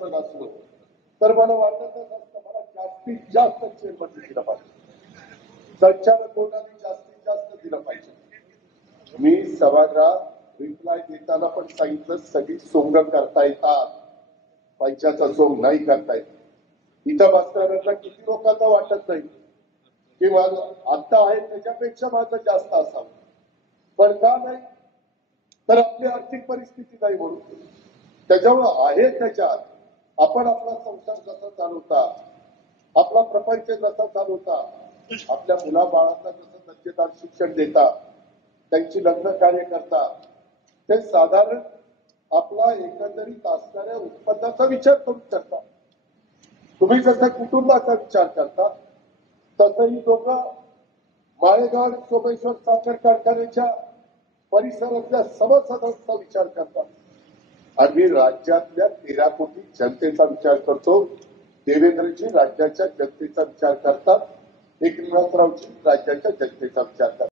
सभासद असलो तर मला वाटतच असतं मला जास्तीत जास्त चेअरमन दिलं पाहिजे, संचालक बोर्डाने जास्तीत जास्त दिलं पाहिजे। मी सभागृहात रिप्लाय देताना पण सांगितलं सगळी सोंग करता येतात, पैशाचा सोंग नाही करता येत। इथं बसणाऱ्यांना किती लोकांना वाटत नाही की माझं आता आहे त्याच्यापेक्षा माझं जास्त असावं, पण का नाही तर आपली आर्थिक परिस्थिती नाही म्हणून। त्याच्यामुळे आहे त्याच्यात आपण आपला संसार कसा चालवता, आपला प्रपंच कसा चालवता, आपल्या मुलाबाळांना कसं दर्जेदार शिक्षण देता, त्यांची लग्न कार्य करता, ते साधारण आपला एकंदरीत असणाऱ्या उत्पन्नाचा विचार करून करता। तुम्ही जसं कुटुंबाचा विचार करता तसंही लोक माळेगाव सोमेश्वर साखर कारखान्याच्या परिसरातल्या सभासदांचा विचार करतात। आणि राज्यातल्या 13 कोटी जनतेचा विचार करतो। देवेंद्रजी राज्याच्या जनतेचा विचार करतात, एकनाथरावजी राज्याच्या जनतेचा विचार करतात।